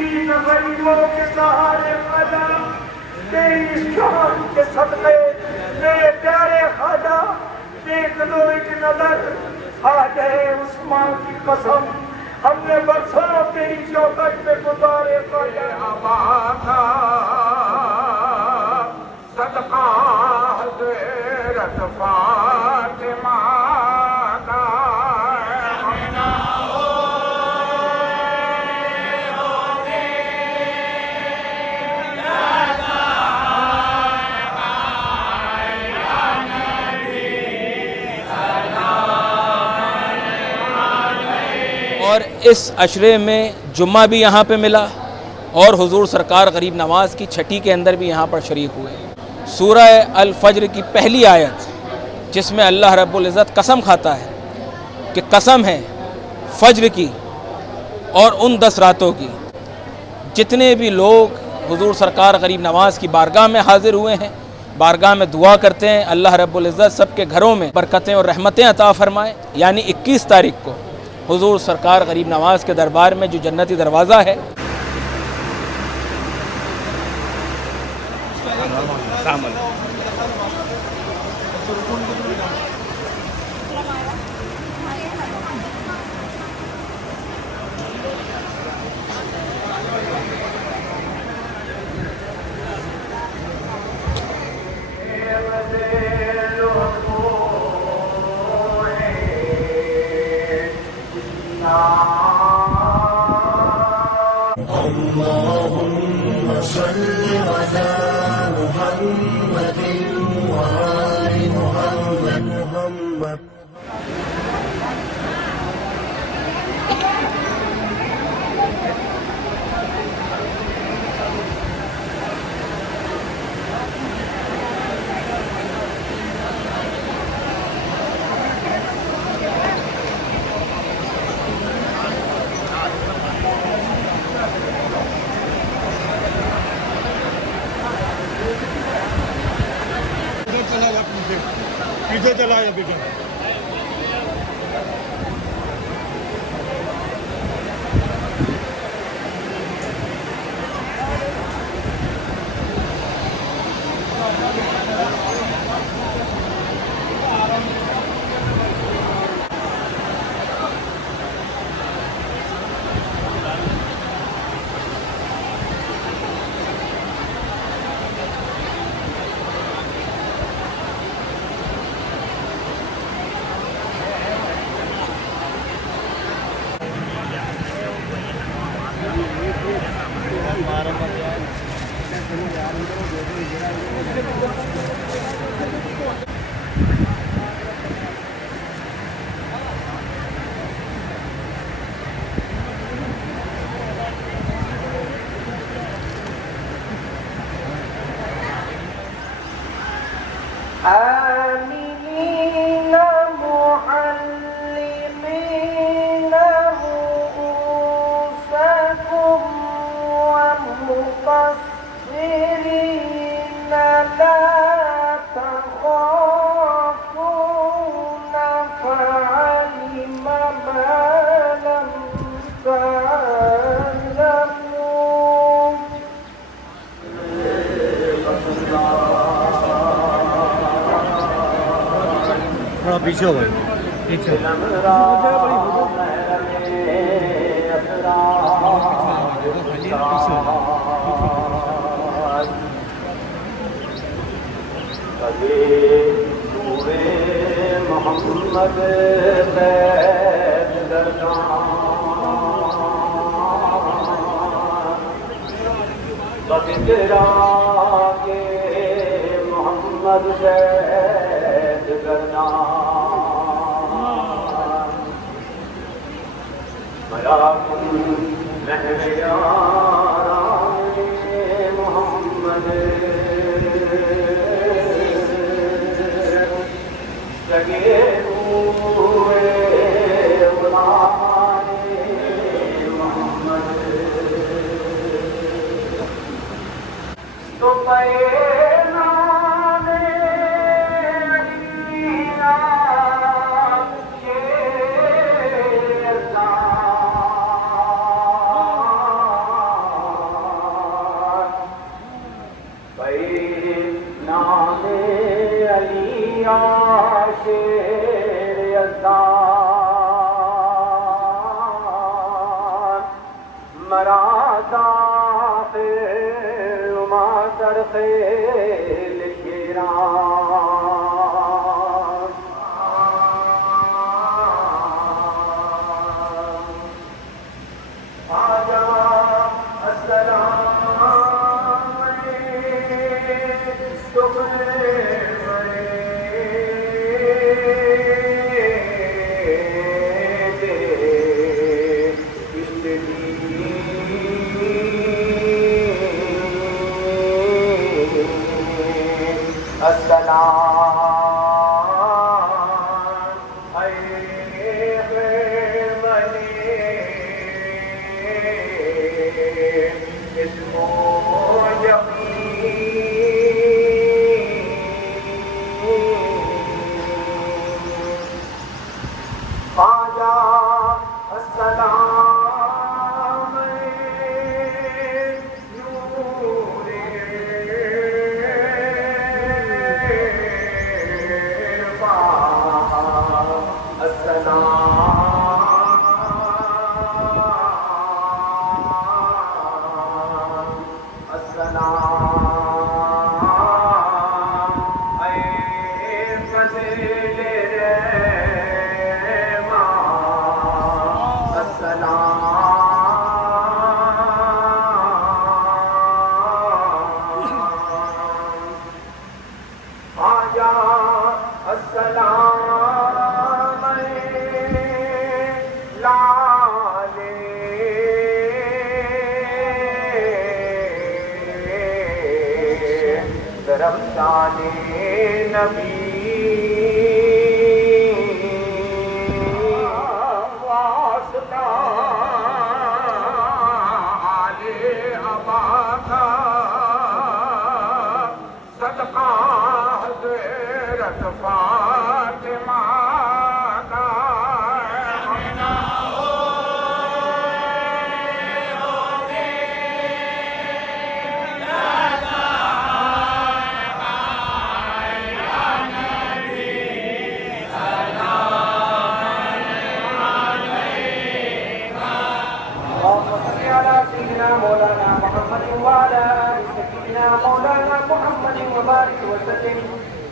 دین غریبوں کے سہارے خواجہ، تیری شان کے صدقے میرے پیارے خواجہ، دیکھ لو ایک نظر خواجہ عثمان کی قسم، ہم نے برسوں تیری چوکھٹ پہ گزارے خواجہ آبا کا صدقہ حضرت فاطمہ کا اور اس عشرے میں جمعہ بھی یہاں پہ ملا اور حضور سرکار غریب نواز کی چھٹی کے اندر بھی یہاں پر شریک ہوئے۔ سورہ الفجر کی پہلی آیت جس میں اللہ رب العزت قسم کھاتا ہے کہ قسم ہے فجر کی اور ان 10 راتوں کی، جتنے بھی لوگ حضور سرکار غریب نواز کی بارگاہ میں حاضر ہوئے ہیں، بارگاہ میں دعا کرتے ہیں، اللہ رب العزت سب کے گھروں میں برکتیں اور رحمتیں عطا فرمائے۔ یعنی 21 تاریخ کو حضور سرکار غریب نواز کے دربار میں جو جنتی دروازہ ہے اللهم صل على محمد وآل محمد پیچھے چلا ہے پیچھے آمنين محلقين رؤوسكم ومقصرين لا تخافون فعلم ما لم تعلموا تھوڑا پیچھے ہو گئے پیچھے محمد محمد زید کرنا میرا محمد لگے ہوئے محمد تو مرا داخل ما در خیل گران آجا السلام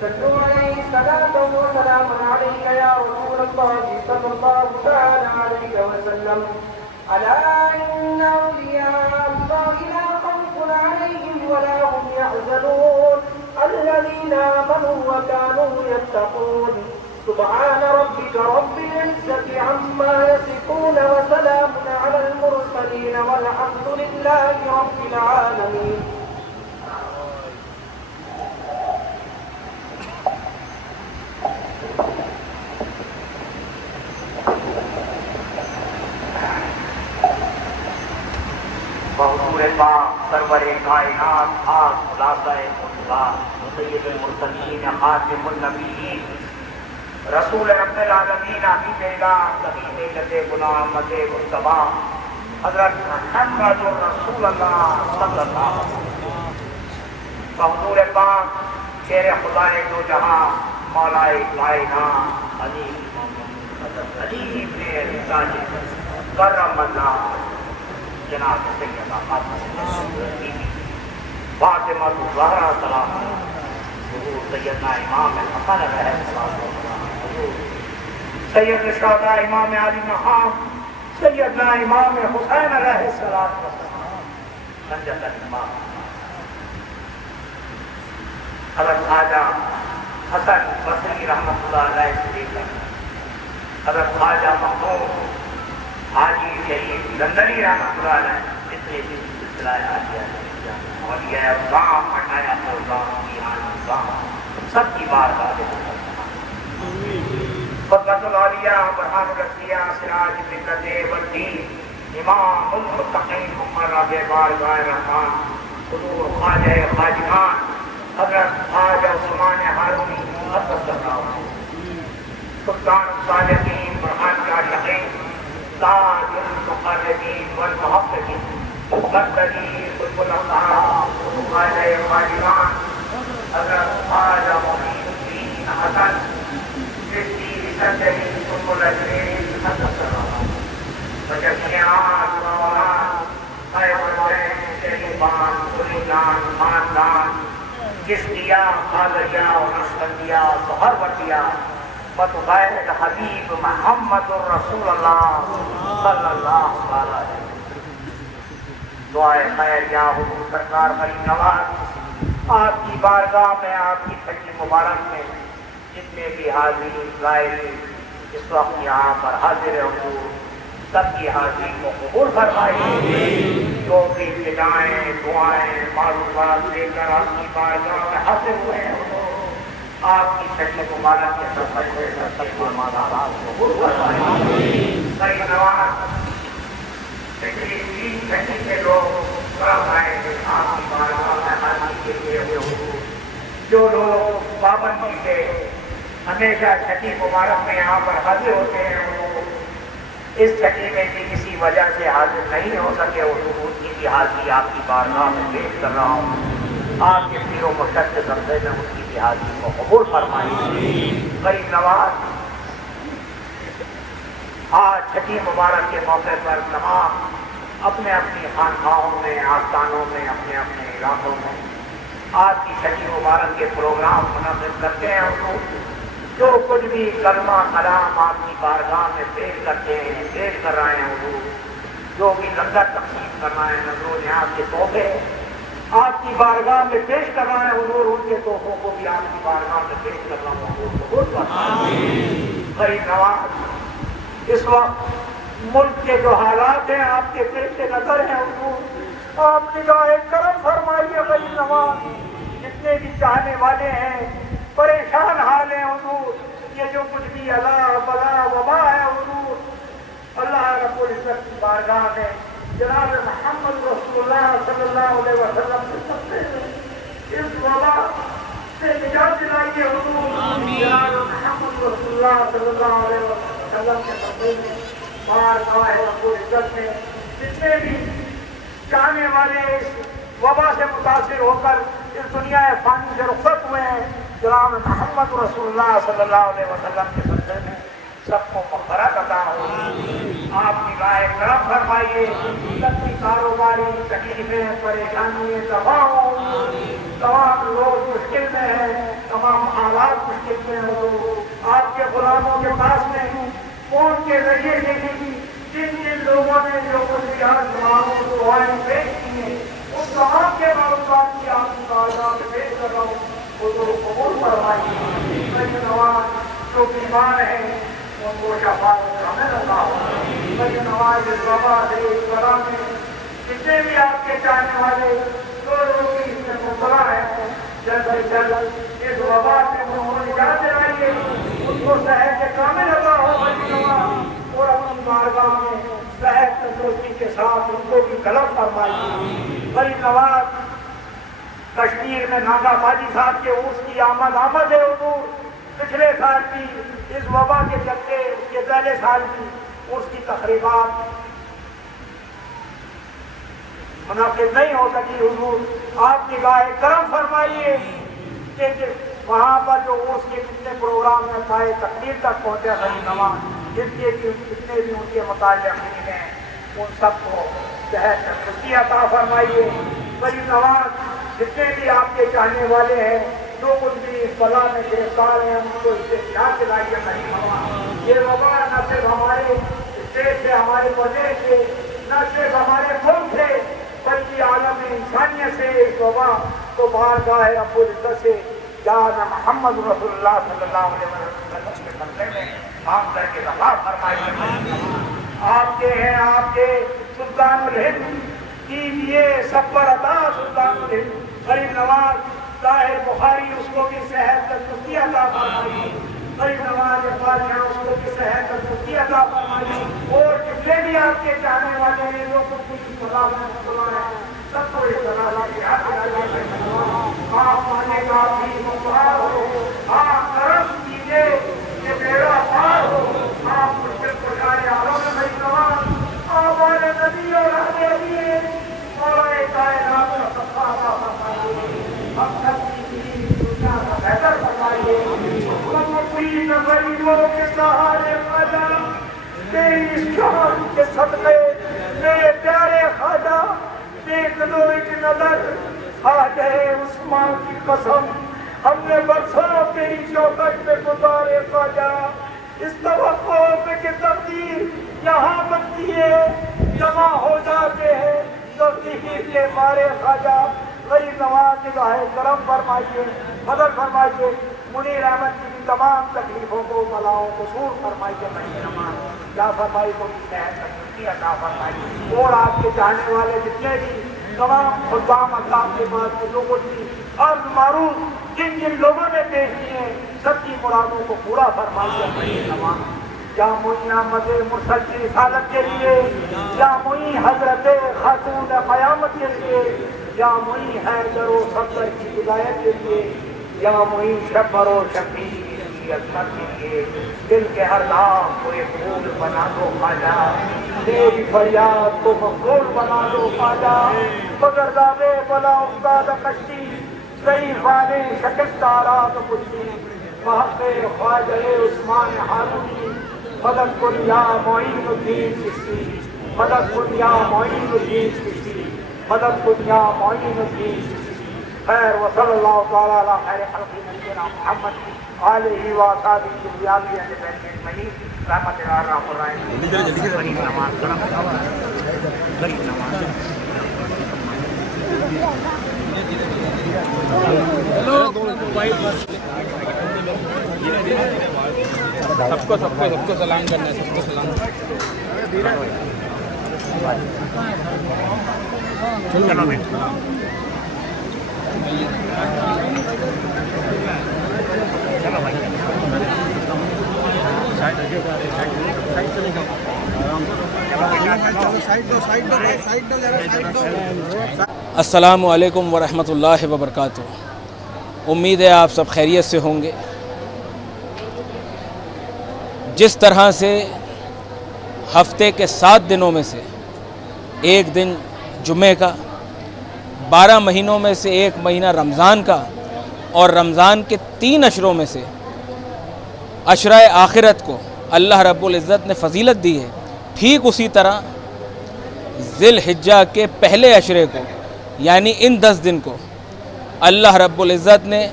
صلوا عليه صلاة وسلام عليك يا رسول الله صلى الله تعالى عليه وسلم ألا إن أولياء الله لا خوف عليهم ولا هم يحزنون الذين آمنوا وكانوا يتقون سبحان ربك رب العزة عما يصفون وسلام على المرسلين والحمد لله رب العالمين. بحضور پاک سرور کائنات خاص خلاصہ مصطفیٰ سید المرسلین خاتم النبیین رسول رب العالمین حبیب الہ زمین ملت غلام مد مصطفیٰ حضرت محمد رسول اللہ صلی اللہ علیہ وسلم بحضور پاک شیر خدائے دو جہاں مولائے کائنات علی حضرت علی ابن ابی طالب کرم اللہ جناب سیدہ فاطمہ الزہرا سلام حضور سیدنا امام حسن علیہ السلام سید الشہداء امام علی مقام سیدنا امام حسین علیہ السلام سنجد الامام حضرت خواجہ حسن بصری رحمۃ اللہ علیہ شریف حضرت خواجہ محمود حاجی شہید لندنی رحمۃ اللہ علیہ اتنے بھی سلسلہ اور یہ گاؤں پٹایا تو گاؤں کی گاؤں سب کی بار بات فضلت العالیہ برہان الرسیہ سراج ملت والدین امام المتقین محمد رابع بارگاہ رحمان حضور خواجہ خواجگان حضرت خواجہ عثمان ہارونی قدس اللہ سلطان الصالحین برہان کا یقین تاج المقربین والمحققین مقدری قطب الاقطار خواجہ خواجگان حضرت خواجہ معین الدین حسن چشتی سندری قطب الاجرین قدس اللہ وجمیعات روات زبان بری جان خاندان چشتیا خالجہ اور نقشبندیہ سہروردیہ بطبیل حبیب محمد الرسول اللہ صلی اللہ علیہ وسلم. دعائے خیر یا حضور سرکار غریب نواز آپ کی بارگاہ میں آپ کی چھٹی مبارک میں جتنے بھی حاضرین زائرین اس وقت یہاں پر حاضر حضور سب کی حاضری کو قبول فرمائیے. جو بھی ابتدائیں دعائیں معلومات لے کر آپ کی بارگاہ میں حاضر ہوئے ہیں آپ کی چھٹی مبارک کے سفر سے سب قبول فرمائیے. غریب نواز پچھلی 30 گھنٹے کے لوگ طرف آئے تھے آپ کی بارگاہ میں حاضری کے لیے حضور. جو لوگ پابندی سے ہمیشہ چھٹی مبارک میں یہاں پر حاضر ہوتے ہیں وہ اس چھٹی میں بھی کسی وجہ سے حاضر نہیں ہو سکے حضور ان کی بھی حاضری آپ کی بارگاہ میں پیش کر رہا ہوں. آپ کے پیر و مرشد کے سبزے میں ان کی بھی حاضری کو قبول فرمائیے. غریب نواز آج چھٹی مبارک کے موقع پر تمام اپنے اپنی خانقاہوں میں آستانوں میں اپنے اپنے علاقوں میں آج کی چھٹی مبارک کے پروگرام منعقد کرتے ہیں حضور. جو کچھ بھی کلمہ کلام آپ کی بارگاہ میں پیش کرتے ہیں پیش کر رہے ہیں حضور. جو بھی لنگر تقسیم کر رہے ہیں نظر و نیاز کے تحفے آپ کی بارگاہ میں پیش کر رہے ہیں حضور ان کے تحفوں کو بھی آپ کی بارگاہ میں پیش کر رہا ہوں حضور. غریب نواز اس وقت ملک کے جو حالات ہیں آپ کے پیش نظر ہیں حضور. آپ نگاہ کرم فرمائیے. غریب نواز جتنے بھی چاہنے والے ہیں پریشان حال ہیں حضور. یہ جو کچھ بھی اللہ بلا وبا ہے حضور اللہ رب العزت کی بارگاہ میں جناب محمد رسول اللہ صلی اللہ علیہ وسلم کے صدقے میں اس وبا سے نجات دلائیے حضور. جناب محمد رسول اللہ صلی اللہ علیہ وسلم کے صدقے میں بارگاہ رب العزت میں جتنے بھی چاہنے والے اس وبا سے متاثر ہو کر اس دنیا فانی سے رخصت ہوئے ہیں جناب محمد رسول اللہ صلی اللہ علیہ وسلم کے صدقے میں سب کو مغفرت عطا ہو. آپ نگاہ کرم فرمائیے. سب کی کاروباری تکلیفیں پریشانیاں دفاع ہوں. تمام لوگ مشکل میں ہیں تمام حالات مشکل میں ہو. آپ کے غلاموں کے پاس میں فون کے ذریعے سے بھی جن جن لوگوں نے جو کچھ بھی آج تماموں کو دعائیں پیش کی ہیں اس تمام کے معلومات کی آپ کی بارگاہ میں پیش کر رہا ہوں حضور قبول فرمائیے. غریب نواز جو بیمار ہیں ان کو شفا کامل عطا ہو. غریب نواز اس وبا سے اس بلا میں جتنے بھی آپ کے چاہنے والے جو لوگ اس میں مبتلا ہیں جلد سے جلد اس وبا سے انہوں نجات دلائیے. ان کو صحت کامل عطا ہو غریب نواز اور اپنی بارگاہ میں صحت تندرستی کے ساتھ ان کو بھی طلب فرمائیے. غریب نواز کشمیر میں ناگا باجی صاحب کے عرس کی آمد ہے حضور. پچھلے سال بھی اس وبا کے چلتے اس کے پہلے سال بھی عرس کی تقریبات منعقد نہیں ہو سکی حضور. آپ نگاہ کرم فرمائیے کہ وہاں پر جو عرس کے کتنے پروگرام ہیں پائے تقریر تک پہنچے. غریب نواز جتنے بھی ان کے متعلقین ہیں ان سب کو صحت تندرستی عطا فرمائیے. غریب نواز جتنے بھی آپ کے چاہنے والے ہیں جو کچھ بھی اس بلا میں گرفتار ہیں ان کو اس سے نجات دلائیے. غریب نواز یہ وبا نہ صرف ہمارے اسٹیٹ سے ہمارے وزیر سے نہ صرف ہمارے ملک سے بلکہ عالم انسانیت سے اس وبا کو بارگاہ رب العزت سے جان محمد رسول اللہ صلی اللہ علیہ وسلم کے بندے میں مانگ کر کے رفع فرمائیے. آپ کے ہیں آپ کے سلطان الہند کی یہ سب پر عطا سلطان الہند غریب نواز طاہر بخاری اس کو بھی صحت تندرستی عطا فرمائیے. غریب نواز اقبال ہیں اس کو بھی صحت تندرستی عطا فرمائیے. اور جتنے بھی آپ کے چاہنے والے ہیں جو کچھ صلاح میں مبتلا ہیں سب کو اس طرح آپ مانے کا بھی مقرر ہو. آپ کرم کیجیے کہ میرا پار ہو. آپ مشکل پرکارے عالم میں غریب نواز آپ والے نبی اور اہل علی مولا کائنات کا صدقہ عطا فرمائیے. ہم سب کی دنیا کا بہتر فرمائیے. غریبوں کے سہارے خواجہ تیری شان کے صدقے میرے پیارے خواجہ دیکھ لو ایک نظر عثمان کی قسم ہم نے برسوں تیری چوکٹ میں گزارے خواجہ، اس توقع پہ کہ تقدیر یہاں بنتی ہے جمع ہو جاتے ہیں تقدیر کے مارے خواجہ غریب نواز نگاہ کرم فرمائیے، مدد فرمائیے، منیر احمد کی بھی تمام تکلیفوں کو بلاؤں کو دور فرمائیے، کیا فرمائی کو بھی صحت تندرستی عطا فرمائیے، اور آپ کے چاہنے والے جتنے بھی تمام خدام اللہ کے بعد کے لوگوں کی اور معروف جن جن لوگوں نے پیش کیے سب کی مرادوں کو پورا فرمائیے، یا معین احمد مرسل کی رسالت کے لیے، یا معین حضرت خاتون قیامت کے لیے، یا معین حیدر و صفدر کی ہدایت کے لیے، یا معین شبر و شفیع کی عظمت کے لیے، دل کے ہر داغ کو ایک پھول بنا دو خواجہ، میری فریاد کو مقبول بنا دو خواجہ، مگر دادے بلا افتاد کشتی ضعیفانے شکست آراد کشتی، محق خواجہ عثمان ہارونی، مدد کن یا معین الدین چشتی، مدد کن یا معین الدین چشتی، مدد کن یا معین الدین چشتی، خیر وصلی اللہ تعالیٰ علی خیر خلق نبینا محمد آلہ و اصحابہ اجمعین اجمعین رحمت اللہ الرحمن الرحیم۔ غریب نواز غریب نواز سب کو سلام کرنا ہے، سب کو سلام چلو بھائی چلو بھائی السلام علیکم ورحمۃ اللہ وبرکاتہ۔ امید ہے آپ سب خیریت سے ہوں گے۔ جس طرح سے ہفتے کے 7 دنوں میں سے ایک دن جمعے کا، 12 مہینوں میں سے ایک مہینہ رمضان کا، اور رمضان کے 3 عشروں میں سے عشرہ آخرت کو اللہ رب العزت نے فضیلت دی ہے، ٹھیک اسی طرح ذی الحجہ کے پہلے عشرے کو یعنی ان 10 دن کو اللہ رب العزت نے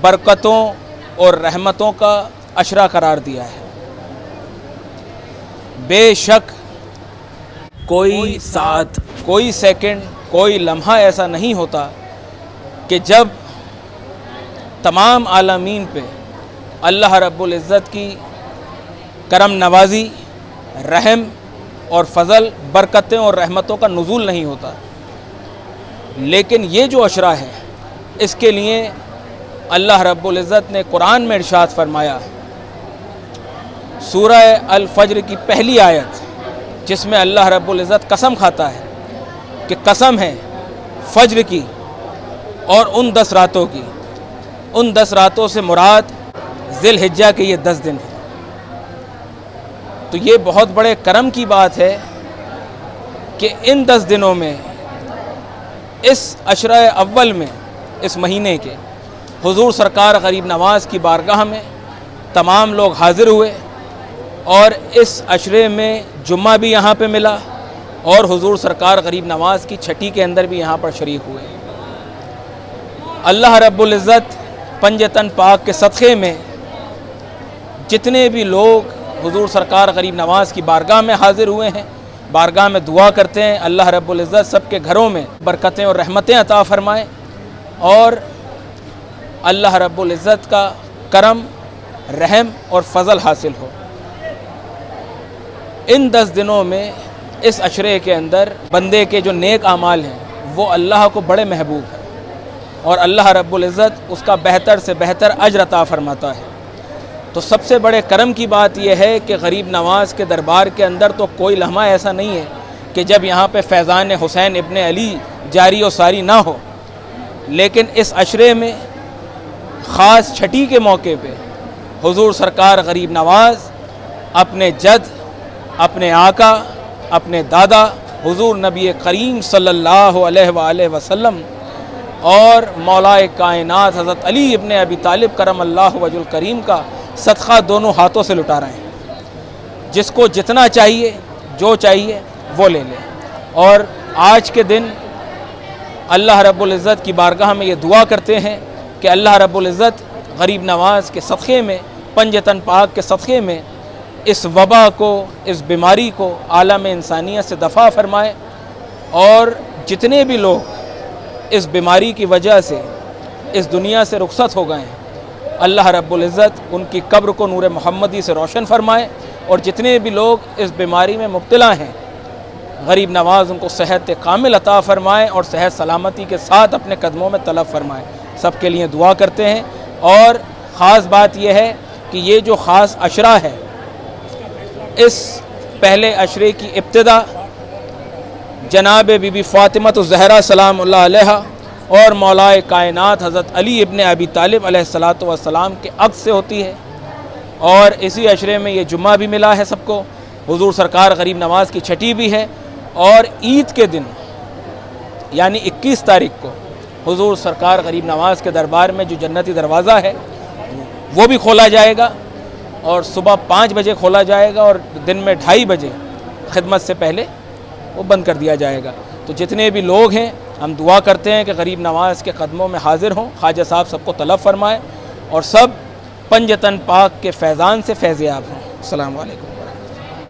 برکتوں اور رحمتوں کا عشرہ قرار دیا ہے۔ بے شک کوئی ساتھ، کوئی سیکنڈ، کوئی لمحہ ایسا نہیں ہوتا کہ جب تمام عالمین پہ اللہ رب العزت کی کرم نوازی، رحم اور فضل، برکتیں اور رحمتوں کا نزول نہیں ہوتا۔ لیکن یہ جو عشرہ ہے اس کے لیے اللہ رب العزت نے قرآن میں ارشاد فرمایا، سورہ الفجر کی پہلی آیت جس میں اللہ رب العزت قسم کھاتا ہے کہ قسم ہے فجر کی اور ان 10 راتوں کی، ان 10 راتوں سے مراد ذی الحجہ کے یہ 10 دن ہیں۔ تو یہ بہت بڑے کرم کی بات ہے کہ ان 10 دنوں میں اس عشرہ اول میں اس مہینے کے حضور سرکار غریب نواز کی بارگاہ میں تمام لوگ حاضر ہوئے، اور اس عشرے میں جمعہ بھی یہاں پہ ملا، اور حضور سرکار غریب نواز کی چھٹی کے اندر بھی یہاں پر شریک ہوئے۔ اللہ رب العزت پنجتن پاک کے صدقے میں جتنے بھی لوگ حضور سرکار غریب نواز کی بارگاہ میں حاضر ہوئے ہیں، بارگاہ میں دعا کرتے ہیں اللہ رب العزت سب کے گھروں میں برکتیں اور رحمتیں عطا فرمائے، اور اللہ رب العزت کا کرم، رحم اور فضل حاصل ہو۔ ان 10 دنوں میں اس عشرے کے اندر بندے کے جو نیک اعمال ہیں وہ اللہ کو بڑے محبوب ہیں، اور اللہ رب العزت اس کا بہتر سے بہتر اجر عطا فرماتا ہے۔ تو سب سے بڑے کرم کی بات یہ ہے کہ غریب نواز کے دربار کے اندر تو کوئی لمحہ ایسا نہیں ہے کہ جب یہاں پہ فیضان حسین ابن علی جاری و ساری نہ ہو، لیکن اس عشرے میں خاص چھٹی کے موقع پہ حضور سرکار غریب نواز اپنے جد، اپنے آقا، اپنے دادا حضور نبی کریم صلی اللہ علیہ وآلہ وسلم اور مولا کائنات حضرت علی ابن ابی طالب کرم اللہ وجہ الکریم کا صدقہ دونوں ہاتھوں سے لٹا رہے ہیں۔ جس کو جتنا چاہیے، جو چاہیے وہ لے لے۔ اور آج کے دن اللہ رب العزت کی بارگاہ میں یہ دعا کرتے ہیں کہ اللہ رب العزت غریب نواز کے صدقے میں، پنجتن پاک کے صدقے میں اس وبا کو، اس بیماری کو عالم انسانیت سے دفع فرمائے، اور جتنے بھی لوگ اس بیماری کی وجہ سے اس دنیا سے رخصت ہو گئے ہیں، اللہ رب العزت ان کی قبر کو نور محمدی سے روشن فرمائے، اور جتنے بھی لوگ اس بیماری میں مبتلا ہیں غریب نواز ان کو صحت کامل عطا فرمائے اور صحت سلامتی کے ساتھ اپنے قدموں میں طلب فرمائے۔ سب کے لیے دعا کرتے ہیں۔ اور خاص بات یہ ہے کہ یہ جو خاص عشرہ ہے، اس پہلے عشرے کی ابتدا جناب بی بی فاطمہ الزہرا سلام اللہ علیہا اور مولائے کائنات حضرت علی ابن ابی طالب علیہ السلام کے عقد سے ہوتی ہے، اور اسی عشرے میں یہ جمعہ بھی ملا ہے سب کو۔ حضور سرکار غریب نواز کی چھٹی بھی ہے، اور عید کے دن یعنی 21 تاریخ کو حضور سرکار غریب نواز کے دربار میں جو جنتی دروازہ ہے وہ بھی کھولا جائے گا، اور صبح 5 بجے کھولا جائے گا، اور دن میں 2:30 بجے خدمت سے پہلے وہ بند کر دیا جائے گا۔ تو جتنے بھی لوگ ہیں ہم دعا کرتے ہیں کہ غریب نواز کے قدموں میں حاضر ہوں، خواجہ صاحب سب کو طلب فرمائے، اور سب پنجتن پاک کے فیضان سے فیض یاب ہوں۔ السلام علیکم۔